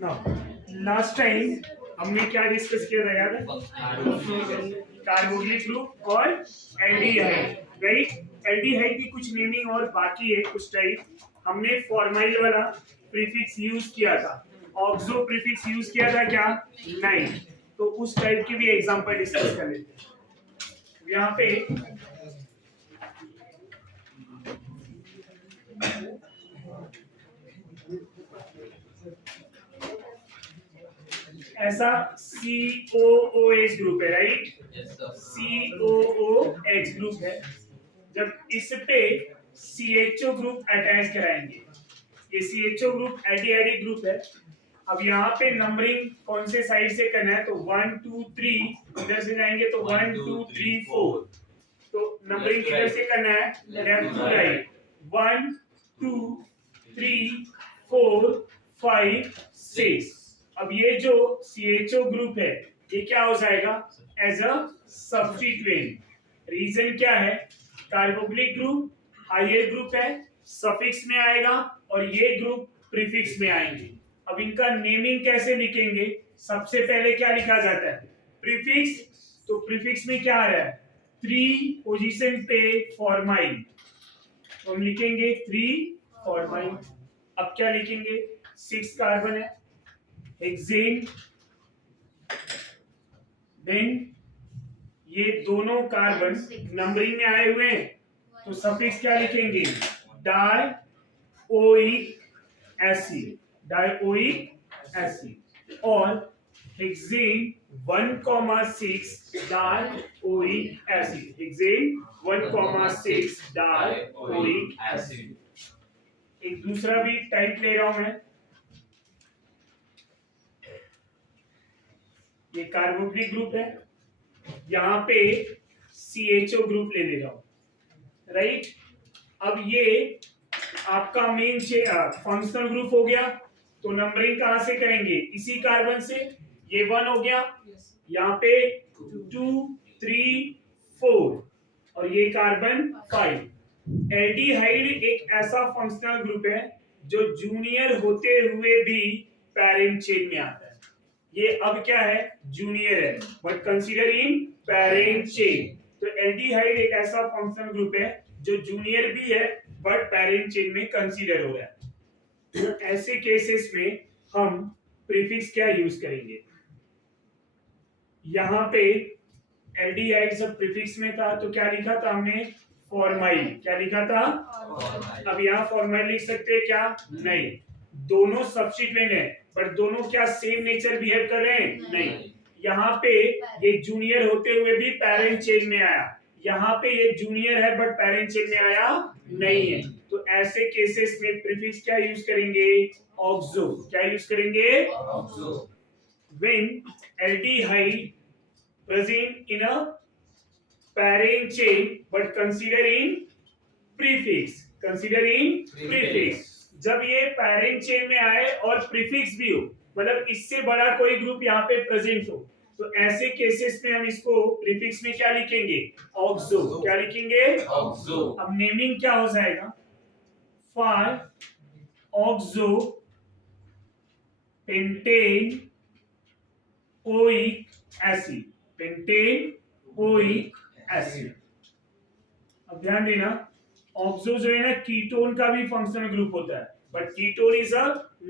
Now last time हमने क्या discuss किया था याद है? कार्बोक्सिलिक ग्रुप और एल्डिहाइड, राइट? एल्डिहाइड की कुछ नेमिंग और बाकी है कुछ टाइप। हमने फॉर्माइल वाला प्रीफिक्स यूज किया था, ऑक्सो प्रीफिक्स यूज किया था क्या? नहीं। तो उस टाइप की भी एग्जांपल डिस्कस कर लेते हैं। यहाँ पे ऐसा COOH ग्रुप है, राइट? COOH ग्रुप है। जब इस पे CHO ग्रुप अटैच कराएंगे, ये CHO ग्रुप एल्डिहाइड ग्रुप है। अब यहाँ पे नंबरिंग कौन से साइड से करना है? तो 1 2 3 इधर से जाएंगे तो 1 2 3 4। तो नंबरिंग किधर से करना है? Left to right. 1 2 3 4 5 6। अब ये जो CHO ग्रुप है ये क्या हो जाएगा? As a substituent. रीजन क्या है? कार्बोक्सिलिक ग्रुप हायर ग्रुप है, सफिक्स में आएगा, और ये ग्रुप प्रीफिक्स में आएंगे। अब इनका नेमिंग कैसे लिखेंगे? सबसे पहले क्या लिखा जाता है? प्रीफिक्स। तो प्रीफिक्स में क्या आ रहा है? 3 पोजीशन पे फॉर्माइल, तो हम लिखेंगे 3 फॉर्माइल। अब क्या लिखेंगे? 6 कार्बन है, हेक्सेन। देन ये दोनों कार्बन नंबरिंग में आए हुए हैं, तो सफिक्स क्या लिखेंगे? Dioic acid, dioic acid. और hexane 1,6 dioic acid, hexane 1,6 dioic acid. एक दूसरा भी टाइप ले रहा हूं मैं, ये कार्बोक्सिलिक ग्रुप है, यहाँ पे CHO ग्रुप ले रहा हूं, राइट? अब ये आपका मेन फंक्शनल ग्रुप हो गया। तो नंबरिंग कहां से करेंगे? इसी कार्बन से। ये 1 हो गया, यहाँ पे 2 3 4, और ये कार्बन 5। एल्डिहाइड एक ऐसा फंक्शनल ग्रुप है जो जूनियर होते हुए भी पैरेंट चेन में आता है। ये अब क्या है? जूनियर है, but consider in parent chain. तो एल्डिहाइड एक ऐसा फंक्शनल ग्रुप है जो जूनियर भी है बट पैरेंट चेन में कंसीडर हो रहा है। ऐसे केसेस में हम प्रीफिक्स क्या यूज करेंगे? यहाँ पे एल्डिहाइड सब प्रीफिक्स में था, तो क्या लिखा था हमने? फॉर्माइल। क्या लिखा था? अब यहाँ फॉर्माइल लिख सकते हैं क्या? नहीं। दोनों सब्स्टिट्यूएंट है, पर दोनों क्या सेम नेचर बिहेव कर रहे हैं? नहीं। यहाँ पे ये जूनियर होते हुए भी पेरेंट चेन में आया, यहाँ पे ये जूनियर है बट पेरेंट चेन में आया नहीं है। तो ऐसे केसेस में प्रीफिक्स क्या यूज करेंगे? ऑक्सो। क्या यूज करेंगे? Oxo. When aldehyde present in a parent chain but consider in prefix, consider in prefix। जब ये पेरेंट चेन में आए और प्रीफिक्स भी हो, मतलब इससे बड़ा कोई ग्रुप यहाँ पे प्रेजेंट हो, तो ऐसे केसेस में हम इसको प्रीफिक्स में क्या लिखेंगे? ऑक्सो। क्या लिखेंगे? ऑक्सो। अब नेमिंग क्या हो जाएगा? For oxo pentane oic acid, pentane oic acid. अब ध्यान देना, ऑक्सो जो है ना कीटोन का भी फंक्शनल ग्रुप होता है, but ketone is a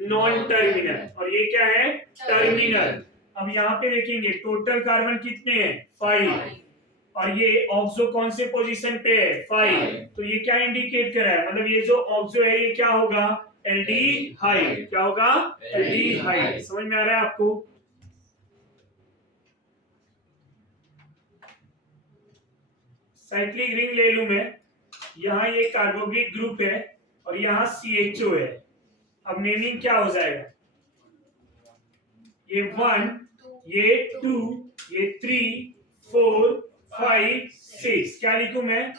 non terminal, और ये क्या है? टर्मिनल। अब यहाँ पे देखेंगे टोटल कार्बन कितने हैं? 5, और ये ऑक्सो कौन से पोजीशन पे है? 5। तो ये क्या इंडिकेट कर रहा है? मतलब ये जो ऑक्सो है ये क्या होगा? एल्डिहाइड। क्या होगा? एल्डिहाइड। समझ में आ रहा है आपको? साइक्लिक रिंग ले लूं मैं, यहाँ ये कार्बोक्सिलिक ग्रुप है और यहाँ CHO है। अब नेमिंग क्या हो जाएगा? ये 1, ये 2, ये 3 4 5 6। क्या लिखूं मैं?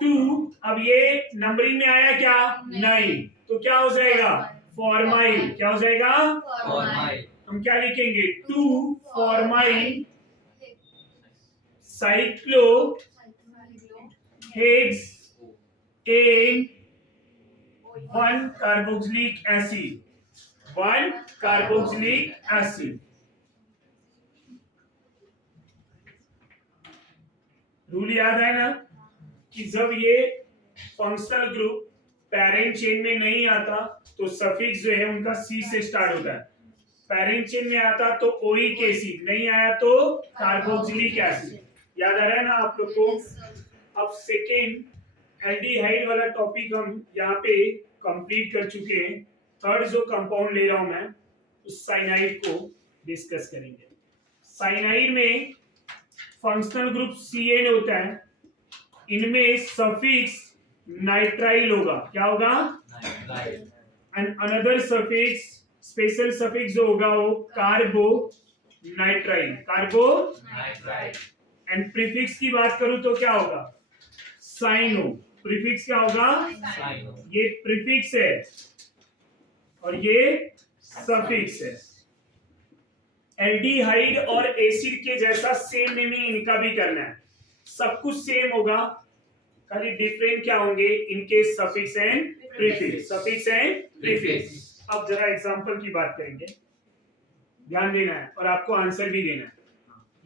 2। अब ये नंबरिंग में आया क्या? नहीं। तो क्या हो जाएगा? फॉर्माइल। क्या हो जाएगा? फॉर्माइल। हम क्या लिखेंगे? 2 formyl cyclohexane 1 carboxylic acid, 1 carboxylic acid. Rule याद है ना कि जब ये फंक्शनल ग्रुप पैरेंट चेन में नहीं आता तो सफिक्स जो है उनका सी से स्टार्ट होता है, पैरेंट चेन में आता तो ओइक एसिड, नहीं आया तो कार्बोक्सिलिक एसिड। याद आ रहा है ना आप लोग को? अब सेकेंड एल्डिहाइड वाला टॉपिक हम यहाँ पे कंप्लीट कर चुके हैं। थर्ड जो कंपाउंड ले रहा हूं मैं उस साइनाइड को डिस्कस करेंगे। साइनाइड में फंक्शनल ग्रुप CN होता है, इनमें सफिक्स नाइट्राइल होगा। क्या होगा? And another suffix, special suffix जो होगा वो carbonitrile, carbonitrile. And prefix की बात करूं तो क्या होगा? साइनो। प्रीफिक्स क्या होगा? साइनो। ये प्रीफिक्स है और ये सफिक्स है। एल्डिहाइड और एसिड के जैसा सेम नेमिंग इनका भी करना है, सब कुछ सेम होगा, खाली डिफरेंट क्या होंगे इनके suffix and prefix, suffix and prefix. अब जरा एग्जांपल की बात करेंगे, ध्यान देना है और आपको आंसर भी देना है।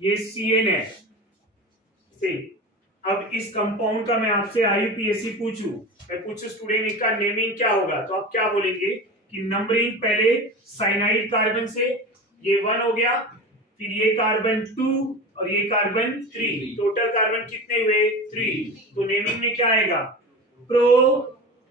ये CN है, अब इस कंपाउंड का मैं आपसे IUPAC पूछूं, मैं पूछूं स्टूडेंट इसका नेमिंग क्या होगा, तो आप क्या बोलेंगे कि नंबरिंग पहले साइनाइड कार्बन से, ये 1 हो गया, फिर ये कार्बन 2 और ये कार्बन 3, टोटल कार्बन कितने हुए? 3। तो नेमिंग में क्या आएगा? Propane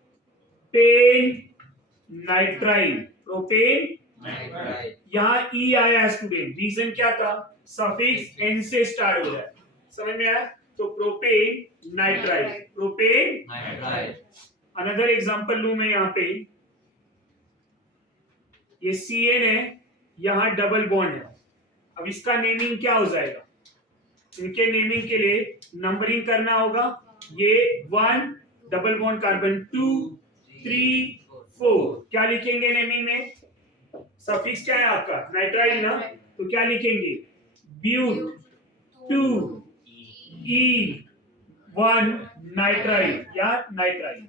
nitrile, propane nitrile. यहाँ E आया स्टूडेंट, रीजन क्या था? सफिक्स N से स्टार्ट हो रहा है, समझ में आया? तो propane nitrile, propane nitrile. Another example लूं मैं यहाँ पे, ये CN है, यहाँ डबल बॉन्ड है, अब इसका नेमिंग क्या हो जाएगा? इनके नेमिंग के लिए नंबरिंग करना होगा, ये 1 डबल बॉन्ड कार्बन 2 3 4, क्या लिखेंगे नेमिंग में? सफिक्स क्या है आपका? नाइट्राइल ना, तो क्या लिखेंगे? ब्यूट 2 E1 नाइट्राइल या नाइट्राइल,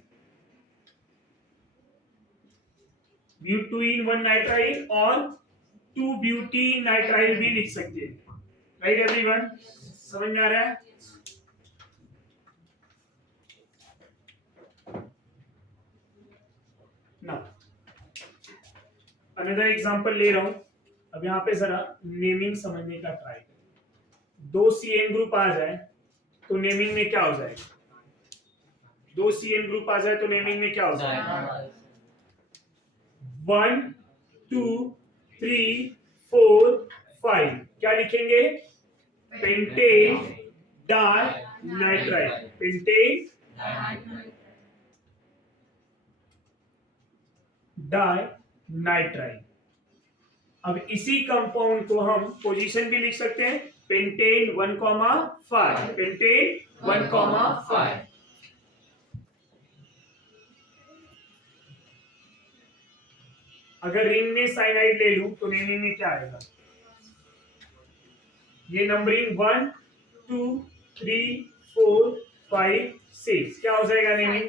ब्यूट 2E1 नाइट्राइल और 2 ब्यूटीन नाइट्राइल भी लिख सकते हैं। राइट एवरीवन, समझ में आ रहा है? ना अनदर एग्जांपल ले रहा हूं, अब यहाँ पे जरा नेमिंग समझने का ट्राई करें। 2 CN ग्रुप आ जाए तो नेमिंग में क्या हो जाएगा? 2 CN ग्रुप आ जाए तो नेमिंग में क्या हो जाएगा? 1 2 3 4 5, क्या लिखेंगे? Pentanedinitrile, pentanedinitrile. अब इसी कंपाउंड को हम पोजीशन भी लिख सकते हैं, पेंटेन 1,5, पेंटेन 1,5। अगर रिंग में साइनाइड ले लूं तो नेमिंग में क्या आएगा? ये नंबरिंग 1 2 3 4 5 6, क्या हो जाएगा नेमिंग?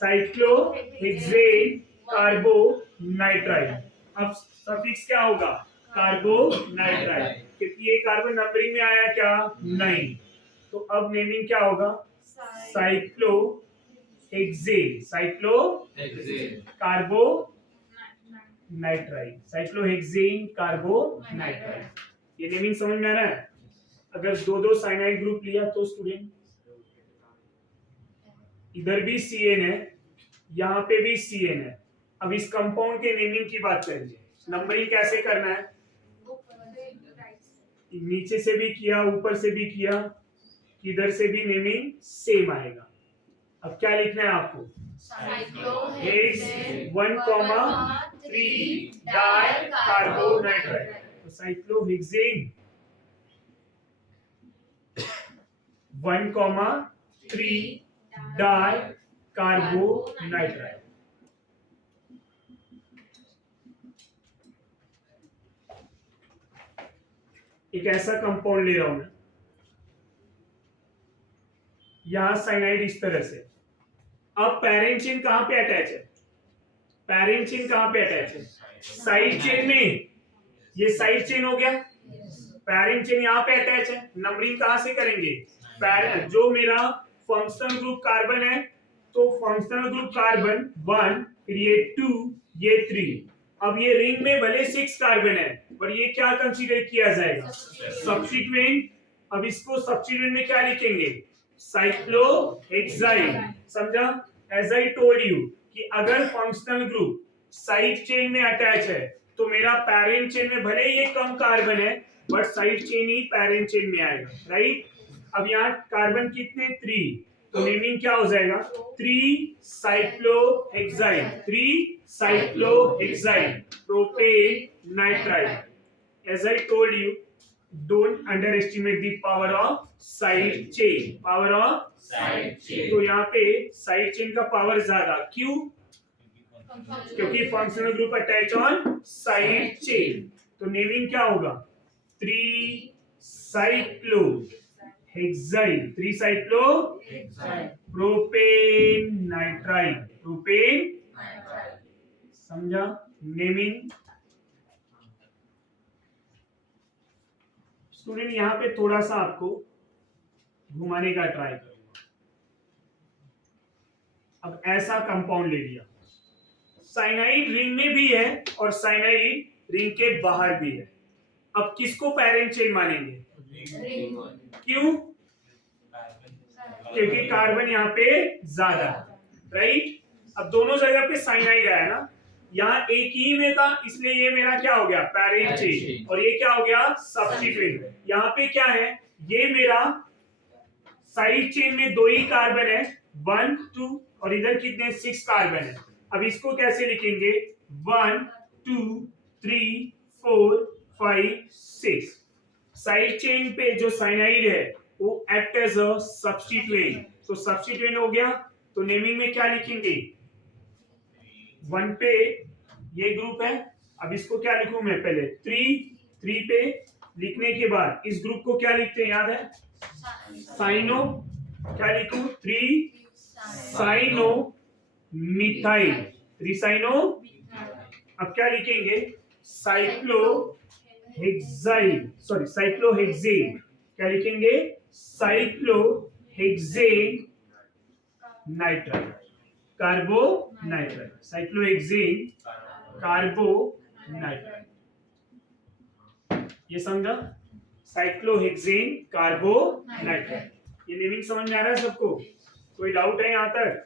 Cyclohexane कार्बो nitrile. अब सफिक्स क्या होगा? कार्बो नाइट्राइल, क्योंकि ये कार्बन नंबरिंग में आया क्या? नहीं, तो अब नेमिंग क्या होगा? Cyclohexane, cyclohexane कार्बो nitrile, cyclohexane कार्बो nitrile. ये नेमिंग समझ में आ रहा है? अगर 2 साइनाइड ग्रुप लिया तो स्टूडेंट इधर भी CN है, यहाँ पे भी CN है। अब इस कंपाउंड के नेमिंग की बात करेंगे, नंबरिंग कैसे करना है? नीचे से भी किया, ऊपर से भी किया, इधर से भी नेमिंग सेम आएगा। अब क्या लिखना है आपको? साइक्लोहेक्सेन 1,3 डाई कार्बो नाइट्राइल, तो साइक्लोहेक्सेन 1,3 डाई कार्बो नाइट्राइल। एक ऐसा कंपाउंड ले रहा हूं मैं, यहां साइनाइड इस तरह से, अब पेरेंट चेन कहां पे अटैच है? पैरेंट चेन कहाँ पे अटैच है? साइड चेन में। ये साइड चेन हो गया, पैरेंट चेन यहाँ पे अटैच है। नंबरिंग कहाँ से करेंगे? जो मेरा फंक्शनल ग्रुप कार्बन है, तो फंक्शनल ग्रुप कार्बन 1, फिर ये 2, ये 3। अब ये रिंग में भले 6 कार्बन है, पर ये क्या कंसीडर किया जाएगा? सब्स्टिट्यूएंट। अब इसको सब्स्टिट्यूएंट में क्या लिखेंगे? साइक्लोहेक्साइड। समझा? एज आई टोल्ड यू कि अगर फंक्शनल ग्रुप साइड चेन में अटैच है, तो मेरा पैरेंट चेन में भले ही ये कम कार्बन है, but side chain he parent chain में आएगा, राइट? अब यहाँ कार्बन कितने? 3, तो नेमिंग क्या हो जाएगा? 3 cyclohexyl, 3 cyclohexyl propane nitride. As I told you, don't underestimate the power of side chain. Power of side chain, तो यहाँ पे साइड चेन का पावर ज्यादा। क्यों? क्योंकि functional group attach on side chain. तो नेमिंग क्या होगा? 3 cyclohexyl, 3 cyclohexyl propane nitride, propane nitride. समझा? नेमिंग। स्टूडेंट यहाँ पे थोड़ा सा आपको घुमाने का ट्राई करूंगा। अब ऐसा कंपाउंड ले लिया, साइनाइड रिंग में भी है और साइनाइड रिंग के बाहर भी है। अब किसको पैरेंट चेन मानेंगे? क्यों? क्योंकि कार्बन यहाँ पे ज्यादा, राइट? अब दोनों जगह पे साइनाइड आया ना, यहाँ एक ही में था, इसलिए ये मेरा क्या हो गया? Parent chain. और ये क्या हो गया? सब्स्टिट्यूएंट। यहाँ पे क्या है? ये मेरा साइड चेन में 2 ही कार्बन है, 1, 2, और इधर कितने? 6 कार्बन है। अब इसको कैसे लिखेंगे? 1, 2, 3, 4, 5, 6। साइड चेन पे जो साइनाइड है वो एक्ट एज अ सब्स्टिट्यूएंट, तो सब्स्टिट्यूएंट हो गया। तो नेमिंग में क्या लिखेंगे? 1 पे ये ग्रुप है, अब इसको क्या लिखूं मैं? पहले 3 पे लिखने के बाद इस ग्रुप को क्या लिखते हैं? याद है? साइनो। क्या लिखूं? 3 साइनो मिथाइल, 3 साइनो। अब क्या लिखेंगे? साइक्लोहेक्साइड, सॉरी साइक्लोहेक्सेन। क्या लिखेंगे? Cyclohexane nitride, कार्बो nitride, cyclohexane कार्बो nitride. ये समझा? Cyclohexane कार्बो nitride. ये नेमिंग समझ में आ रहा है सबको? कोई डाउट है यहां तक?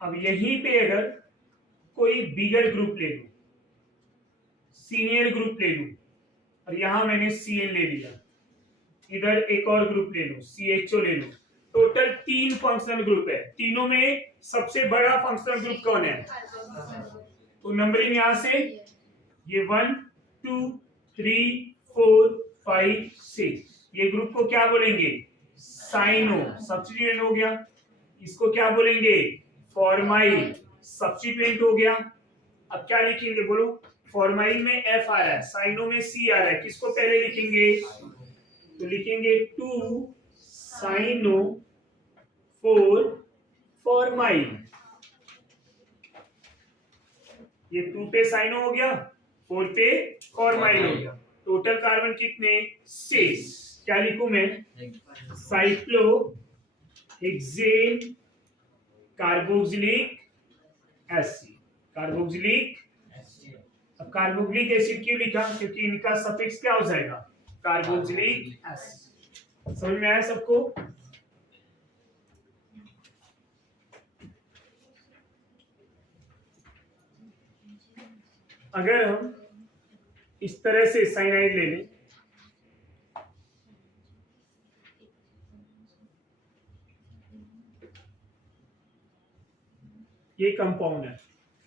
अब यहीं पे अगर कोई बिगर ग्रुप ले लूं, सीनियर ग्रुप ले लूं, और यहां मैंने Cl ले लिया, इधर एक और ग्रुप ले लूं, CHO ले लूं, टोटल 3 फंक्शनल ग्रुप है। तीनों में सबसे बड़ा फंक्शनल ग्रुप कौन है? तो नंबरिंग यहां से ये 1, 2, 3, 4, 5, 6। ये ग्रुप को क्या बोलेंगे? साइनो, सब्स्टिट्यूएंट हो गया। इसको क्या बोलेंगे? फॉर्माइल, सब्स्टिट्यूएंट हो गया। अब क्या लिखेंगे बोलो? फॉर्माइल में F आ रहा है, साइनो में C आ रहा है, किसको पहले लिखेंगे? तो लिखेंगे 2 साइनो 4 फॉर्माइल। ये 2 पे साइनो हो गया, 4 पे फॉर्माइल हो गया। टोटल कार्बन कितने? 6। क्या लिखूं मैं? Cyclohexane carboxylic acid, carboxylic. अब कार्बोक्सिलिक एसिड क्यों लिखा? क्योंकि इनका सफिक्स क्या हो जाएगा? Carboxylic acid. समझ में आया सबको? अगर हम इस तरह से साइनाइड ले लें, ये कंपाउंड है,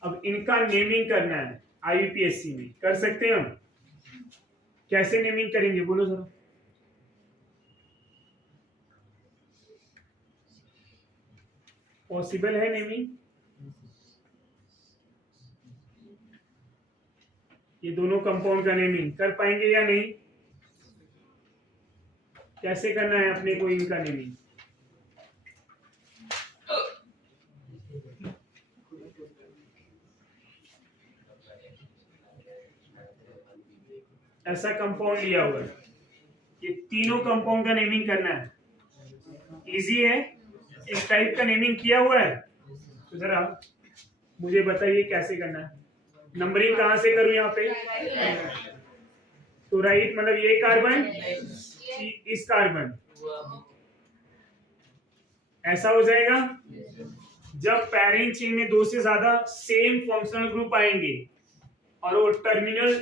अब इनका नेमिंग करना है IUPAC में। कर सकते हैं हम? कैसे नेमिंग करेंगे बोलो जरा? पॉसिबल है नेमिंग? ये दोनों कंपाउंड का नेमिंग कर पाएंगे या नहीं? कैसे करना है अपने को इनका नेमिंग? ऐसा कंपाउंड लिया हुआ है, ये तीनों कंपाउंड का नेमिंग करना है। इजी है, इस टाइप का नेमिंग किया हुआ है। तो जरा मुझे बताइए कैसे करना है। नंबरिंग कहां से करूं यहाँ पे? तो राइट मतलब ये कार्बन, इस कार्बन, ऐसा हो जाएगा। जब पैरेंट चेन में दो से ज्यादा सेम फंक्शनल ग्रुप आएंगे और वो टर्मिनल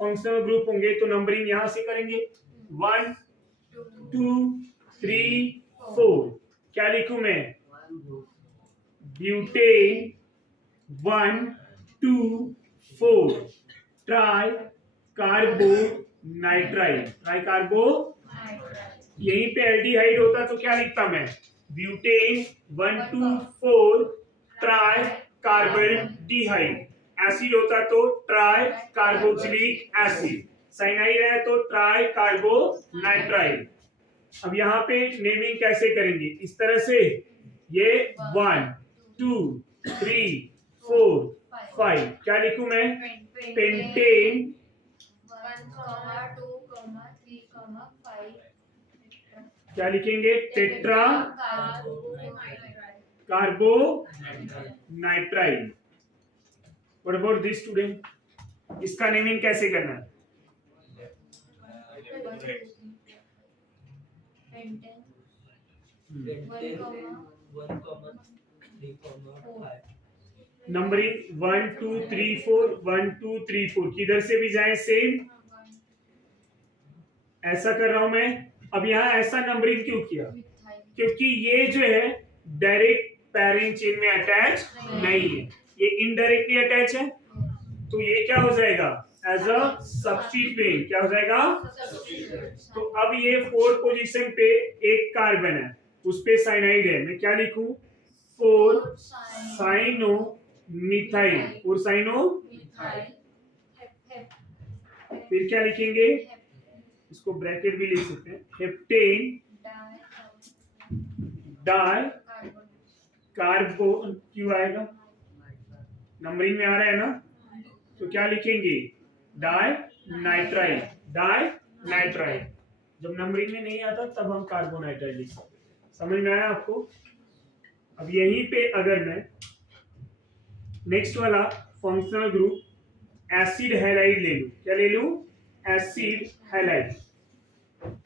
फंक्शनल ग्रुप होंगे तो नंबरिंग यहां से करेंगे 1 2 3 4। क्या लिखूं मैं? Butane 1 2 4 try कार्बो nitrile, try कार्बो। यहीं पे एल्डिहाइड होता तो क्या लिखता मैं? Butane 1 2 4 try कार्बोल्डिहाइड। एसिड होता तो ट्राई कार्बोक्सिलिक एसिड। साइनाइड है तो ट्राई कार्बो नाइट्राइल। अब यहाँ पे नेमिंग कैसे करेंगे? इस तरह से ये 1 2 3 4 5 क्या लिखूं मैं? पेंटेन 1, 2, 3, 4, 5 क्या लिखेंगे? Tetra कार्बो nitrile. What about this student? इसका नेमिंग कैसे करना है? नंबरिंग 1 2 3 4 1 2 3 4 किधर से भी जाए सेम ऐसा कर रहा हूं मैं। अब यहाँ ऐसा नंबरिंग क्यों किया? क्योंकि ये जो है डायरेक्ट पेरेंट चेन में अटैच नहीं है, ये इनडायरेक्टली अटैच है। तो ये क्या हो जाएगा? As a substituent. क्या हो जाएगा? तो अब ये 4 पोजीशन पे एक कार्बन है, उस पे साइनाइड है। मैं क्या लिखूं? 4 साइनो मिथाइल, 4 साइनो। फिर क्या लिखेंगे? इसको ब्रैकेट भी लिख सकते हैं, हेप्टेन डाई कार्बो। क्यों आएगा? नंबरिंग में आ रहा है ना, तो क्या लिखेंगे? Dinitrile, dinitrile. जब नंबरिंग में नहीं आता तब हम कार्बोनाइट्राइल लिख सकते हैं। समझ में आया आपको? अब यहीं पे अगर मैं नेक्स्ट वाला फंक्शनल ग्रुप एसिड हैलाइड ले लूं, क्या ले लूं? Acid halide.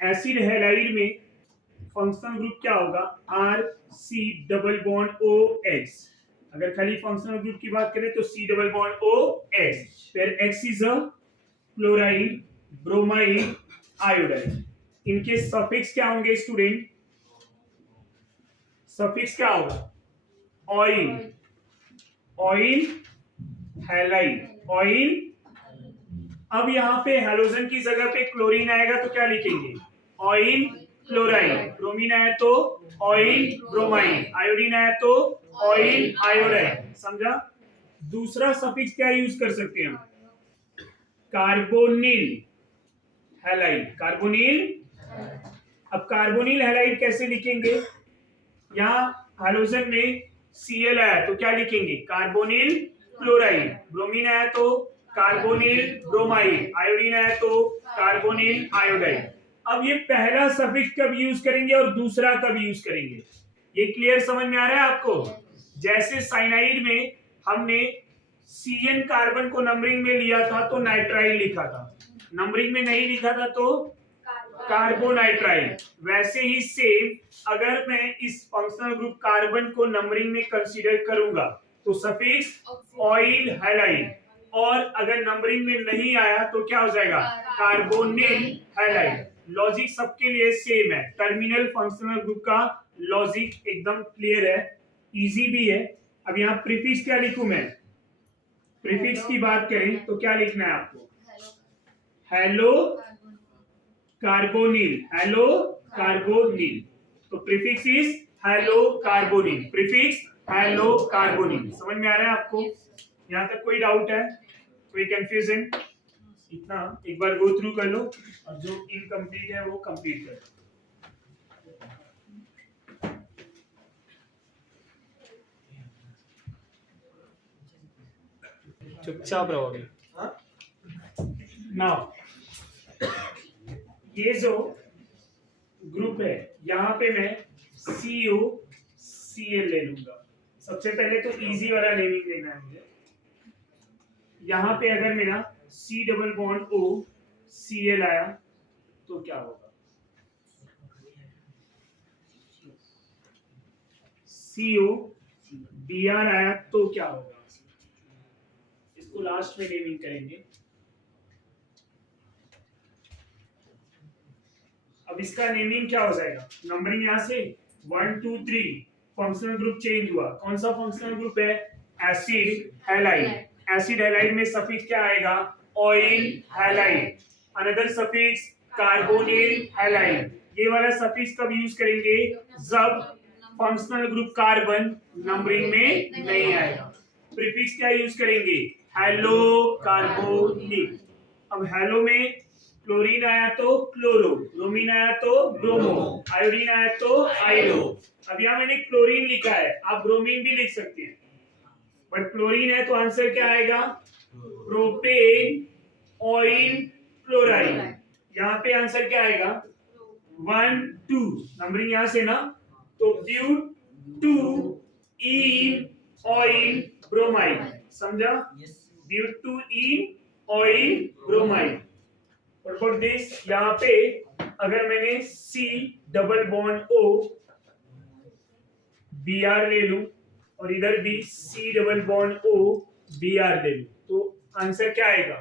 एसिड हैलाइड में फंक्शनल ग्रुप क्या होगा? R C double bond O H. अगर खाली फंक्शनल ग्रुप की बात करें तो C double bond O H, फिर X is a chloride, bromide, iodide. इनके सफिक्स क्या होंगे स्टूडेंट? सफिक्स क्या होगा? Oyl, oyl halide, oyl. अब यहाँ पे हेलोजन की जगह पे क्लोरीन आएगा तो क्या लिखेंगे? Oil chloride. ब्रोमीन आया तो ऑयल ब्रोमाइड। आयोडीन आया तो ऑयल आयोडाइड। समझा? दूसरा सफिक्स क्या यूज कर सकते हैं? Carbonyl halide, carbonyl. अब कार्बोनिल हैलाइड कैसे लिखेंगे? यहाँ हेलोजन में Cl आया तो क्या लिखेंगे? Carbonyl chloride. ब्रोमीन आया तो कार्बोनिल ब्रोमाइड। आयोडीन आया तो कार्बोनिल आयोडाइड। अब ये पहला सफिक्स कब यूज करेंगे और दूसरा कब यूज करेंगे? ये क्लियर समझ में आ रहा है आपको? जैसे साइनाइड में हमने Cn कार्बन को नंबरिंग में लिया था तो नाइट्राइल लिखा था, नंबरिंग में नहीं लिखा था तो कार्बोनाइट्राइल। वैसे ही सेम अगर मैं इस फंक्शनल ग्रुप कार्बन को नंबरिंग में कंसीडर करूंगा तो सफिक्स ऑयल हैलाइड, और अगर नंबरिंग में नहीं आया तो क्या हो जाएगा? Carbonyl halide. लॉजिक सबके लिए सेम है, टर्मिनल फंक्शनल ग्रुप का लॉजिक एकदम क्लियर है, इजी भी है। अब यहाँ प्रीफिक्स क्या लिखूं मैं? प्रीफिक्स की बात करें तो क्या लिखना है आपको? Halo carbonyl, halo carbonyl. तो prefix is halo carbonyl, prefix halo carbonyl. समझ में आ रहा है आपको? यहाँ तक कोई डाउट है, कोई कंफ्यूजन? इतना एक बार गो थ्रू कर लो और जो इनकम्प्लीट है वो कंप्लीट कर लो। चुपचाप रहोगे। नाउ ये जो ग्रुप है यहाँ पे मैं COCl ले लूंगा। सबसे पहले तो इजी वाला नेमिंग लेना है मुझे। यहाँ पे अगर मेरा C double bond O Cl आया तो क्या होगा? CO Br आया तो क्या होगा? इसको लास्ट में नेमिंग करेंगे। अब इसका नेमिंग क्या हो जाएगा? नंबरिंग यहाँ से 1 2 3 फंक्शनल ग्रुप चेंज हुआ। कौन सा फंक्शनल ग्रुप है? Acid halide. एसिड हैलाइड में सफिक्स क्या आएगा? Oil halide. Another suffix carbonyl halide. ये वाला सफिक्स कब यूज करेंगे? जब फंक्शनल ग्रुप कार्बन नंबरिंग में नहीं आएगा। प्रीफिक्स क्या यूज करेंगे? Hello carbonyl. अब हेलो में क्लोरीन आया तो क्लोरो, ब्रोमीन आया तो ब्रोमो, आयोडीन आया तो आयोडो। अब यहाँ मैंने क्लोरीन लिखा है, आप ब्रोमीन भी लिख सकते हैं, बट क्लोरीन है तो आंसर क्या आएगा? Propane oil chloride. यहाँ पे आंसर क्या आएगा? 1 2 नंबरिंग यहाँ से ना, तो ब्यूट 2 इन ऑयल ब्रोमाइड। समझा? But 2 ene oyl bromide. What about this? यहाँ पे अगर मैंने C double bond O Br ले लूं और इधर भी C double bond O Br ले लूं तो आंसर क्या आएगा?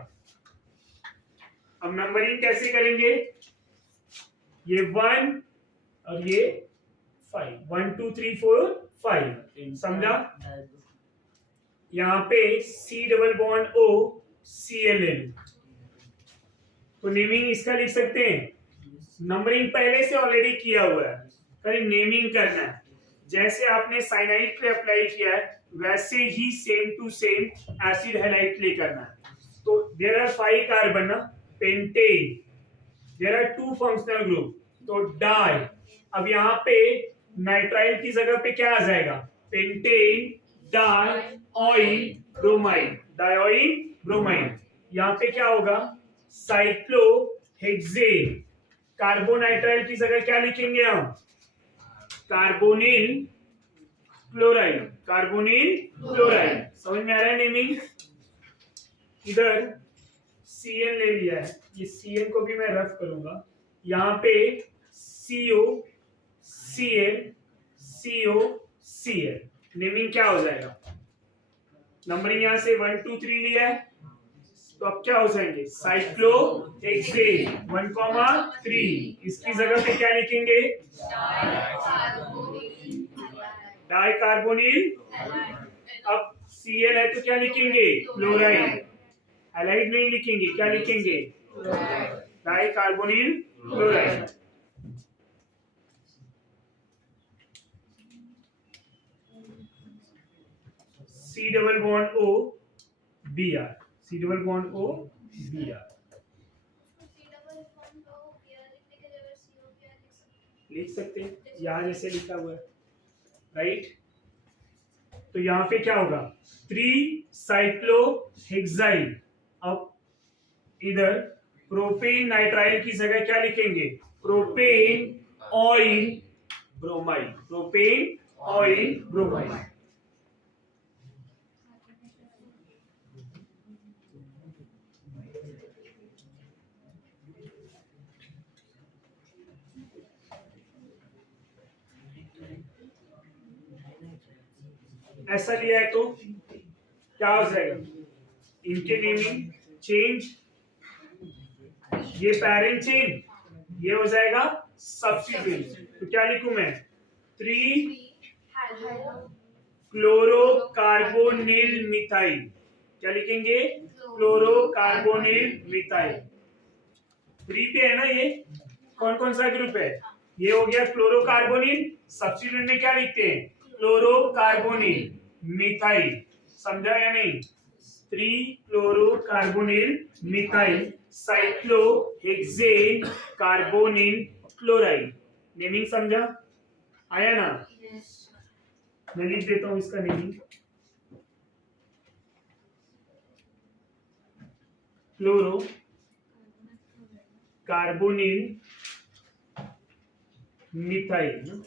अब नंबरिंग कैसे करेंगे? ये 1 और ये 5, 1 2 3 4 5। समझा? यहाँ पे C double bond O Cl ले लूं तो नेमिंग इसका लिख सकते हैं। नंबरिंग पहले से ऑलरेडी किया हुआ है, खाली नेमिंग करना है। जैसे आपने साइनाइड पे अप्लाई किया है वैसे ही same to same acid halide पे करना है। तो देयर आर 5 कार्बन ना, pentane, there are 2 functional group, तो डाई। अब यहाँ पे नाइट्राइल की जगह पे क्या आ जाएगा? Pentane di oyl bromide, dioyl bromide. यहाँ पे क्या होगा? साइक्लोहेक्सेन। कार्बोनाइट्राइल की जगह क्या लिखेंगे हम? Carbonyl chloride, carbonyl chloride. समझ में आ रहा है नेमिंग? इधर Cl ले लिया है, ये Cl को भी मैं रफ करूंगा। यहाँ पे CO Cl CO Cl। Naming क्या हो जाएगा? नंबरिंग यहाँ से 1 2 3 लिया है तो अब क्या हो जाएंगे? साइक्लोहेक्सेन 1,3। इसकी जगह पे क्या लिखेंगे? Die carbonyl. अब Cl है तो क्या लिखेंगे? क्लोराइड। हैलाइड नहीं लिखेंगे, क्या लिखेंगे? Dicarbonyl chloride. C double bond O Br, C double bond O Br लिख सकते हैं, यहाँ जैसे लिखा हुआ है, राइट? तो यहाँ पे क्या होगा? 3 साइक्लोहेक्साइल। अब इधर प्रोपेन नाइट्राइल की जगह क्या लिखेंगे? Propane oil bromide, propane oil bromide. ऐसा लिया है तो क्या हो जाएगा? इनके नेमिंग चेंज, ये पैरेंट चेन, ये हो जाएगा सब्स्टिट्यूएंट। तो क्या लिखूं मैं? 3 क्लोरोकार्बोनिल मिथाइल। क्या लिखेंगे? क्लोरोकार्बोनिल मिथाइल। 3 पे है ना, ये कौन कौन सा ग्रुप है? ये हो गया क्लोरोकार्बोनिल। सब्स्टिट्यूएंट में क्या लिखते हैं? Chlorocarbonyl methyl. समझा या नहीं? 3 chlorocarbonyl methyl cyclohexane carbonyl chloride. Naming समझा? आया ना? मैं लिख देता हूं इसका naming. Chloro carbonyl methyl,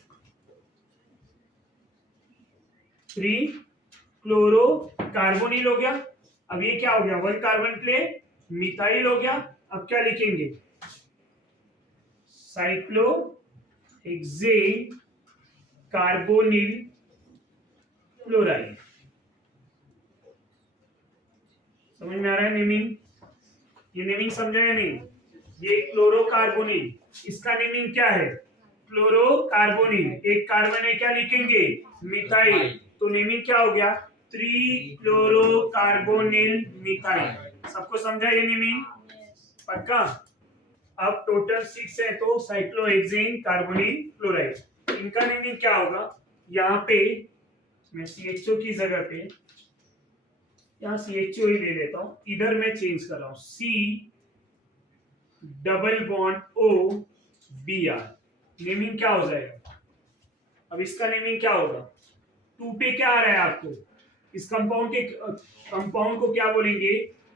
3 chloro carbonyl हो गया। अब ये क्या हो गया, 1 कार्बन प्ले मिथाइल हो गया। अब क्या लिखेंगे, साइक्लो हेक्सेन कार्बोनिल क्लोराइड। समझ में आ रहा है नेमिंग? ये नेमिंग समझा या नहीं? ये क्लोरोकार्बोनिल, इसका नेमिंग क्या है, क्लोरोकार्बोनिल। एक कार्बन है, क्या लिखेंगे, मिथाइल। तो नेमिंग क्या हो गया, 3 क्लोरोकार्बोनिल मिथाइल। सबको समझा ये नेमिंग? पक्का? अब टोटल 6 है, तो साइक्लोहेक्सेन कार्बोनिल क्लोराइड। इनका नेमिंग क्या होगा, यहाँ पे मैं CHO की जगह पे यहाँ CHO ही ले लेता हूँ, इधर मैं चेंज कर रहा हूँ, C double bond OBr। Naming क्या हो जाएगा, अब इसका नेमिंग क्या होगा, 2 पे क्या आ रहा है आपको, इस कंपाउंड को क्या बोलेंगे,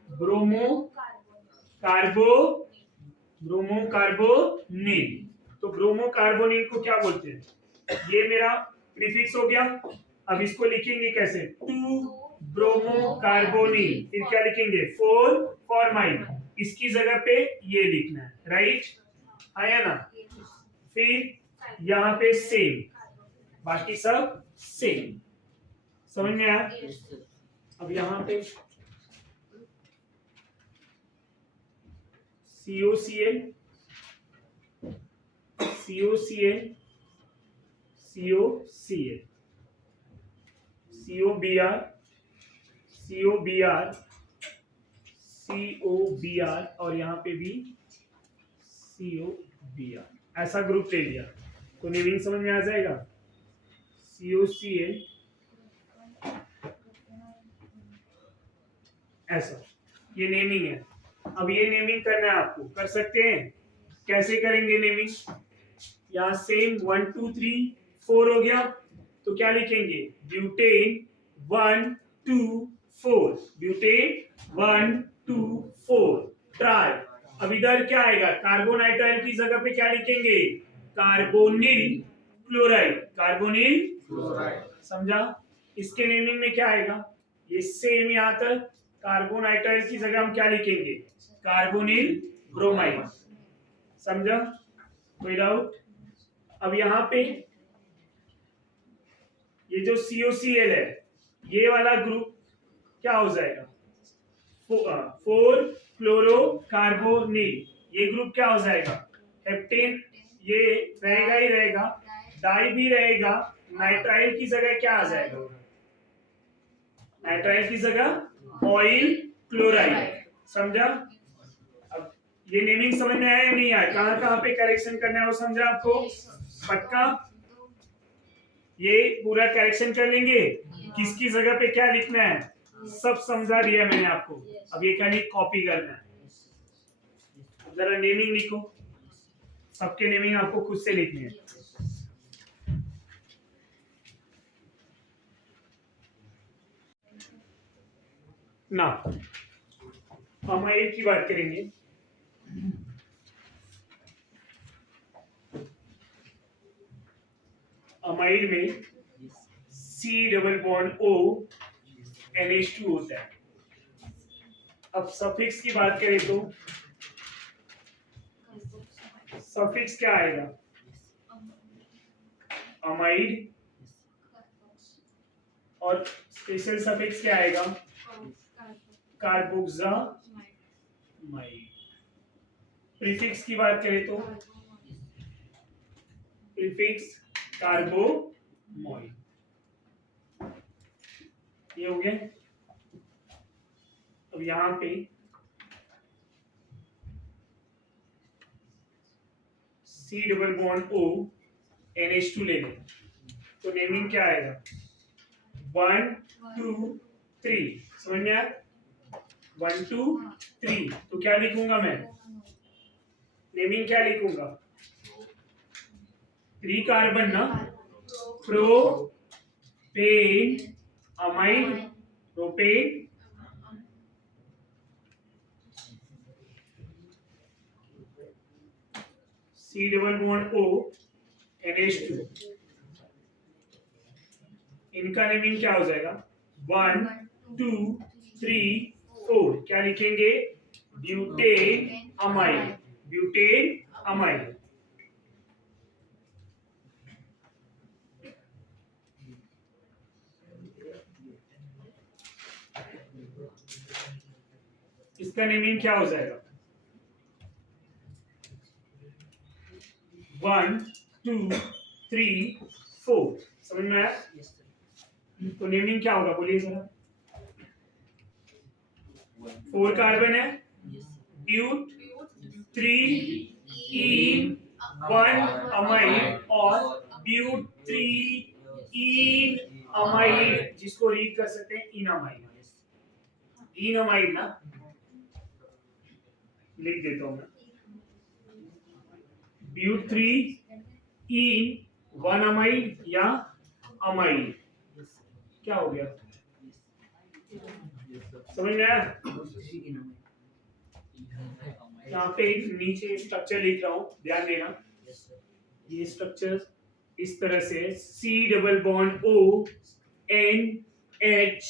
ब्रोमो कार्बोनिल। तो ब्रोमो कार्बोनिल को क्या बोलते हैं, ये मेरा प्रीफिक्स हो गया। अब इसको लिखेंगे कैसे, 2 ब्रोमो कार्बोनिल, फिर क्या लिखेंगे, 4 फॉर्माइल। इसकी जगह पे ये लिखना है, राइट, आया ना। फिर यहाँ पे सेम, बाकी सब सेम। समझ में आया? अब यहाँ पे COCl COCl COCl COBr COBr COBr और यहाँ पे भी COBr, ऐसा ग्रुप ले लिया तो नेमिंग समझ में आ जाएगा। COCl ऐसा, ये नेमिंग है। अब ये नेमिंग करना है आपको, कर सकते हैं। कैसे करेंगे नेमिंग, यहाँ सेम 1 2 3 4 हो गया, तो क्या लिखेंगे, ब्यूटेन 1 2 4, ब्यूटेन 1 2 4 ट्राई। अब इधर क्या आएगा, कार्बोनाइट्राइल की जगह पे क्या लिखेंगे, कार्बोनिल क्लोराइड, कार्बोनिल क्लोराइड। समझा? इसके नेमिंग में क्या आएगा, ये सेम यहाँ तक, कार्बोनाइट्राइल की जगह हम क्या लिखेंगे, कार्बोनिल ब्रोमाइड। समझा? कोई डाउट? अब यहाँ पे ये जो COCl है, ये वाला ग्रुप क्या हो जाएगा, 4 क्लोरो कार्बोनिल, ये ग्रुप क्या हो जाएगा, हेप्टेन। ये रहेगा ही रहेगा, डाई भी रहेगा, नाइट्राइल की जगह क्या आ जाएगा, नाइट्राइल की जगह ऑयल क्लोराइड। समझा? अब ये नेमिंग समझ में आया या नहीं आया, कहाँ कहाँ पे करेक्शन करना है वो समझा आपको? पक्का? ये पूरा करेक्शन कर लेंगे, किसकी जगह पे क्या लिखना है सब समझा दिया मैंने आपको। अब ये क्या नहीं, कॉपी करना है। जरा नेमिंग लिखो, सबके नेमिंग आपको खुद से लिखनी है। ना, हम एक की बात करेंगे। अमाइड में C double bond O NH2 होता है। अब सफिक्स की बात करें तो सफिक्स क्या आएगा, अमाइड, और स्पेशल सफिक्स क्या आएगा, कार्बोक्सामाइड। प्रीफिक्स की बात करें तो प्रीफिक्स कार्बोमोइल। ये हो गया। अब यहाँ पे C double bond O NH2 ले लें, तो नेमिंग क्या आएगा, 1 2 3। समझ में आया, 1 2 3। तो क्या लिखूंगा मैं, नेमिंग क्या लिखूंगा, 3 कार्बन ना, propane amide, propane C double bond O NH2, इनका नेमिंग क्या हो जाएगा? 1 2 3 4 क्या लिखेंगे? Butane amide, butane amide. इसका नेमिंग क्या हो जाएगा? 1 2 3 4, समझ में आया? तो नेमिंग क्या होगा बोलिए जरा। 4 कार्बन है, ब्यूट 3 इन 1 अमाइड और ब्यूट 3 इन अमाइड, जिसको रीड कर सकते हैं इनामाइड। इनामाइड ना, लिख देता हूं मैं, ब्यूट 3 इन 1 अमाइड या अमाइड। क्या हो गया? समझ में आया? यहाँ पे नीचे स्ट्रक्चर लिख रहा हूं, ध्यान देना। ये स्ट्रक्चर इस तरह से C double bond O N H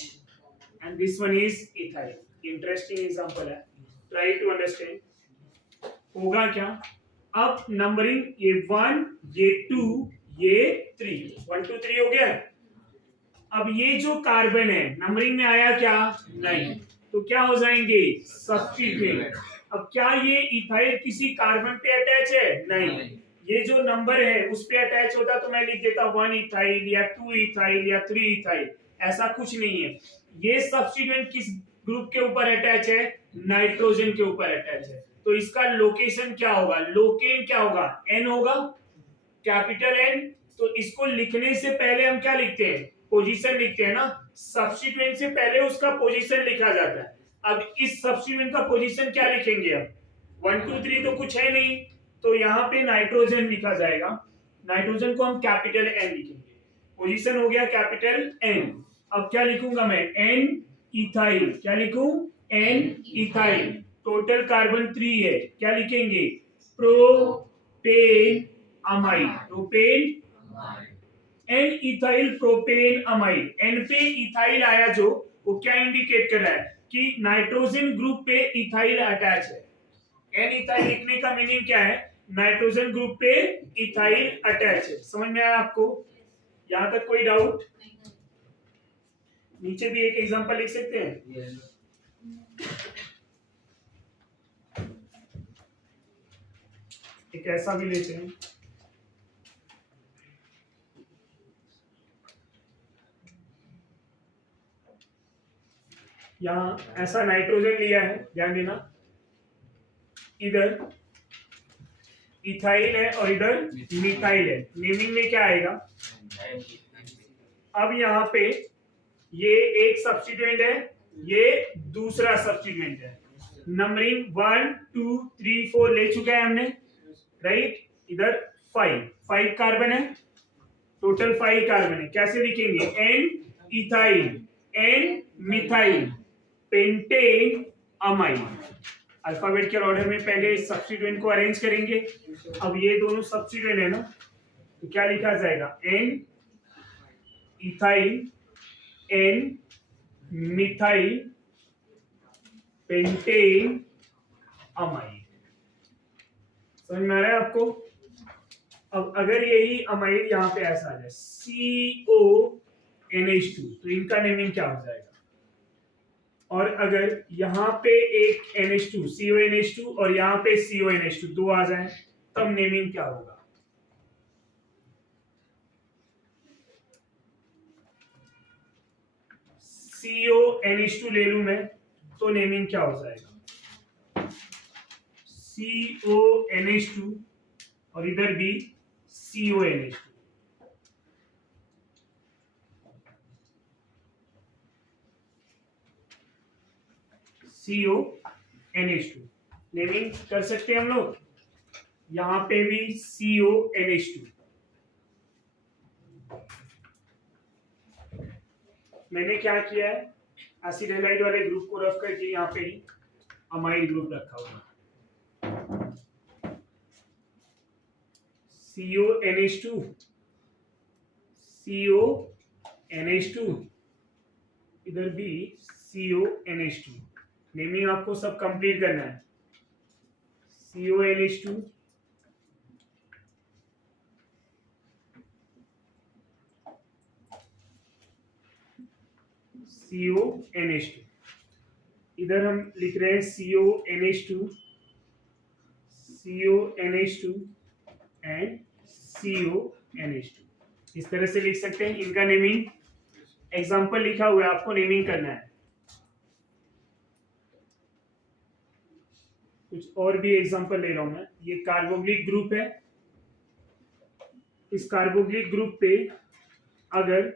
and this one is ethyl। Interesting example है, ट्राई टू अंडरस्टैंड। होगा क्या? अब नंबरिंग, ये 1 ये 2 ये 3, 1 2 3 हो गया। अब ये जो कार्बन है नंबरिंग में आया क्या? नहीं, तो क्या हो जाएंगे? सब्स्टिट्यूएंट। अब क्या ये इथाइल किसी कार्बन पे अटैच है? नहीं, ये जो नंबर है उस पे अटैच होता तो मैं लिख देता 1 इथाइल या 2 इथाइल या 3 इथाइल, ऐसा कुछ नहीं है। ये सब्स्टिट्यूएंट किस ग्रुप के ऊपर अटैच है? नाइट्रोजन के ऊपर अटैच है, तो इसका लोकेशन क्या होगा? लोकेन क्या होगा? N होगा, कैपिटल N। तो इसको लिखने से पहले हम क्या लिखते हैं? पोजीशन लिखते हैं ना। सब्स्टिट्यूएंट से पहले उसका पोजीशन लिखा जाता है। अब इस सब्स्टिट्यूएंट का पोजीशन क्या लिखेंगे? अब 1 2 3 तो कुछ है नहीं, तो यहाँ पे नाइट्रोजन लिखा जाएगा। नाइट्रोजन को हम कैपिटल N लिखेंगे, पोजीशन हो गया कैपिटल N। अब क्या लिखूंगा मैं? N ethyl. क्या लिखूं? N ethyl. टोटल कार्बन 3 है, क्या लिखेंगे? Propane amide, propane N ethyl propane amide. N पे इथाइल आया जो, वो क्या इंडिकेट कर रहा है? कि नाइट्रोजन ग्रुप पे इथाइल अटैच है। N इथाइल लिखने का मीनिंग क्या है? नाइट्रोजन ग्रुप पे इथाइल अटैच है। समझ में आया आपको? यहां तक कोई डाउट? नीचे भी एक एग्जांपल लिख सकते हैं। एक ऐसा भी लेते हैं, यहाँ ऐसा नाइट्रोजन लिया है, ध्यान देना। इधर इथाइल है और इधर मिथाइल है। नेमिंग में क्या आएगा? अब यहाँ पे ये एक सब्स्टिट्यूएंट है, ये दूसरा सब्स्टिट्यूएंट है। नंबरिंग 1 2 3 4 ले चुके हैं हमने, राइट? इधर 5 कार्बन है, टोटल 5 कार्बन है। कैसे लिखेंगे? N ethyl, N methyl, pentane amide. Alphabet के ऑर्डर में पहले सब्स्टिट्यूएंट को अरेंज करेंगे। अब ये दोनों सब्स्टिट्यूएंट है ना, तो क्या लिखा जाएगा? N ethyl, N methyl, pentane amide. समझ में आ रहा है आपको? अब अगर यही अमाइड यहाँ पे ऐसा आ जाए CONH2, तो इनका नेमिंग क्या हो जाएगा? और अगर यहाँ पे एक NH2 CONH2 और यहाँ पे CONH2 दो आ जाए, तब नेमिंग क्या होगा? CONH2 ले लूं मैं, तो नेमिंग क्या हो जाएगा? CONH2 और इधर भी CONH2। CONH2 नेमिंग कर सकते हैं हम लोग। यहां पे भी CONH2। मैंने क्या किया है? एसिड हैलाइड वाले ग्रुप को रख करके यहाँ पे ही अमाइड ग्रुप रखा हुआ। CONH2, CONH2, इधर भी CONH2। नेमिंग आपको सब कंप्लीट करना है। CONH2, CONH2, इधर हम लिख रहे हैं CONH2, CONH2 एंड CONH2। इस तरह से लिख सकते हैं। इनका नेमिंग एग्जाम्पल लिखा हुआ है, आपको नेमिंग करना है। कुछ और भी एग्जाम्पल ले रहा हूं मैं। ये कार्बोक्सिलिक ग्रुप है। इस कार्बोक्सिलिक ग्रुप पे अगर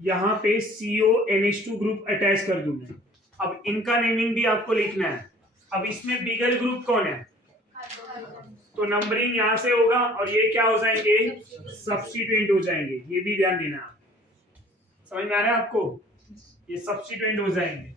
यहाँ पे CONH2 ग्रुप अटैच कर दूं मैं, अब इनका नेमिंग भी आपको लिखना है। अब इसमें बिगर ग्रुप कौन है, तो नंबरिंग यहां से होगा और ये क्या हो जाएंगे, सब्स्टिट्यूएंट हो जाएंगे। ये भी ध्यान देना। समझ में आ रहा है आपको, ये सब्स्टिट्यूएंट हो जाएंगे।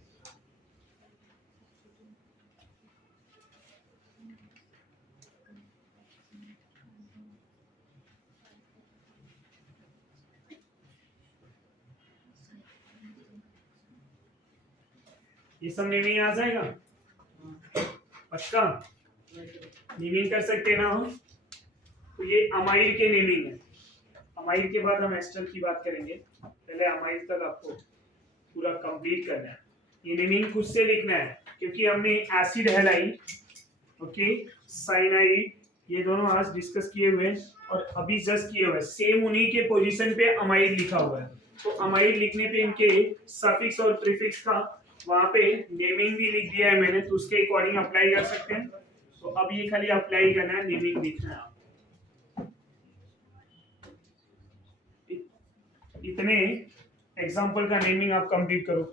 ये सब नेमिंग आ जाएगा पक्का, नेमिंग कर सकते ना हम। तो ये अमाइड के नेमिंग है। अमाइड के बाद हम एस्टर की बात करेंगे, पहले अमाइड तक आपको पूरा कंप्लीट करना है। ये नेमिंग खुद से लिखना है क्योंकि हमने एसिड हैलाइड, ओके, साइनाइड, ये दोनों आज डिस्कस किए हुए हैं और अभी जस्ट किए हुए हैं। सेम उन्हीं के पोजीशन पे अमाइड लिखा हुआ है। तो अमाइड लिखने पे इनके सफिक्स और प्रीफिक्स का वहां पे नेमिंग भी लिख दिया है मैंने, तो उसके अकॉर्डिंग अप्लाई कर सकते हैं। तो अब ये खाली अप्लाई करना है, नेमिंग लिखना है। इतने एग्जाम्पल का नेमिंग आप कंप्लीट करो।